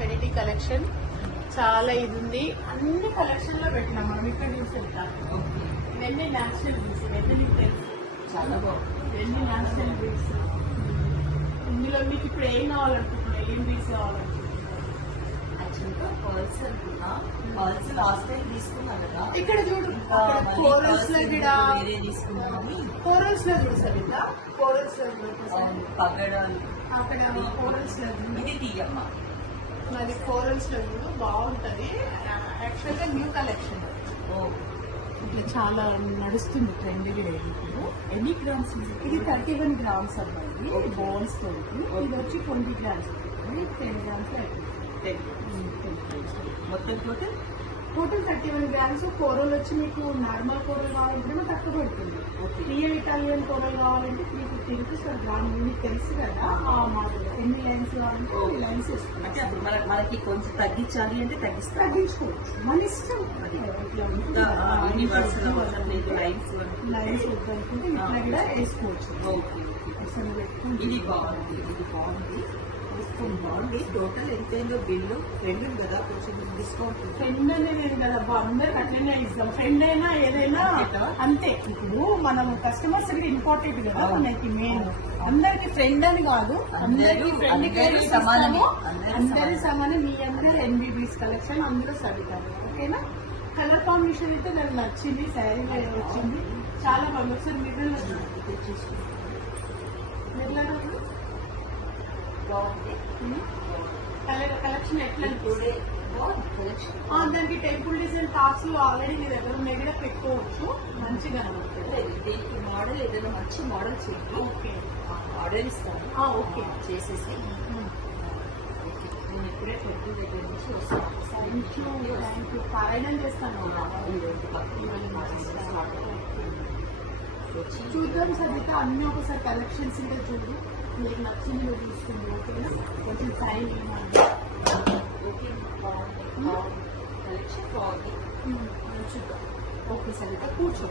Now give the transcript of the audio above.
Variety collection, చాలా ఇది ఉంది. అన్ని కలెక్షన్ లో పెట్టినాం మనం. ఇక్కడ నుంచి వెళ్తాం. ఇవన్నీ నేషనల్ బీడ్స్, ఇవన్నీ మీకు తెలుసు, చాలా బాగుంది. ఇవన్నీ నేషనల్ బీడ్స్. ఇందులో మీకు ఇప్పుడు ఏం కావాలనుకుంటున్నాం, ఏం బీడ్స్ కావాలనుకుంటున్నాం? యాక్చువల్గా పర్ల్స్ అనుకున్నా, పర్ల్స్ లాస్ట్ టైం తీసుకున్నా కదా, ఇక్కడ చూడు, ఇంకా కోరల్స్ లో కూడా వేరే తీసుకున్నామని. కోరల్స్ లో చూడు సార్, ఇంకా కోరల్స్ లో పగడాలు అక్కడ కోరల్స్ లో ఇది తీయమ్మ. మరి కోరల్స్ లో చూడు బాగుంటది. యాక్చువల్ గా న్యూ కలెక్షన్, ఇట్లా చాలా నడుస్తుంది ట్రెండ్ ఇప్పుడు. ఎన్ని గ్రామ్స్? ఇది 31 గ్రామ్స్ అబ్బాయి బోల్స్ తోటి. ఇది వచ్చి 20 గ్రామ్స్, 10 గ్రామ్స్ మొత్తం టోటల్ 31 గ్రామ్స్. కూరలు వచ్చి మీకు నార్మల్ కూరలు కావాలంటే తక్కువ పడుతుంది. ప్రియ ఇటాలియన్ కూరలు కావాలంటే 350 రూపీస్ పర్ గ్రామ్. మీకు తెలుసు కదా ఆ మాటలు. ఎన్ని లైన్స్ కావాలంటే అన్ని లైన్స్ అంటే అప్పుడు మనకి కొంచెం తగ్గించాలి అంటే తగ్గించుకోవచ్చు, మన ఇష్టం. యూనివర్సల్ లైన్స్ లైన్స్ వద్దనుకుంటే ఇట్లా కూడా వేసుకోవచ్చు. ఇది బాగుంది, ఇది బాగుంది, డిస్కౌంట్ బాగుంది. Total ఎంతైందో bill? ఫ్రెండ్ కదా, కొంచెం డిస్కౌంట్. ఫ్రెండ్ అనేది కదా, అందరికి అట్లనే ఇస్తాం. ఫ్రెండ్ అయినా ఏదైనా అంతే. ఇప్పుడు మనం కస్టమర్స్ కూడా ఇంపార్టెంట్ కదా మనకి. మెయిన్ అందరికి ఫ్రెండ్ అని కాదు, అందరికి ఫ్రెండ్ సమానము, అందరి సమానం. మీ అందరూ ఎన్బీబీస్ కలెక్షన్ అందరూ సరికాదు. ఓకేనా? కలర్ కాంబినేషన్ అయితే నాకు నచ్చింది. శారీ వచ్చింది, చాలా బాగుంది. ఒకసారి మిర్రర్లో బాగుంది. కలెక్షన్ ఎట్లా దానికి టెంపుల్ డిజైన్ టాప్స్ ఆల్రెడీ మీ దగ్గర ఉన్నాయి కూడా పెట్టుకోవచ్చు, మంచిగా దీనికి మోడల్ ఏదైనా మంచి మోడల్ చేయండి. ఓకే, ఆర్డర్ ఇస్తాను. ఓకే చేసేసి నేను ఇప్పుడే టెంపుల్ దగ్గర నుంచి వస్తాను. Thank you. పారాయణం చేస్తాను. చూద్దాం సరిగ్గా అన్ని ఒకసారి కలెక్షన్స్ ఇంకా చూడు, మీకు నచ్చింది మీరు తీసుకుంది. ఓకేనా? కొంచెం టైం ఓకే, కలెక్షన్ బాగుంది. చూద్దాం. ఓకే సరిగ్గా కూర్చో.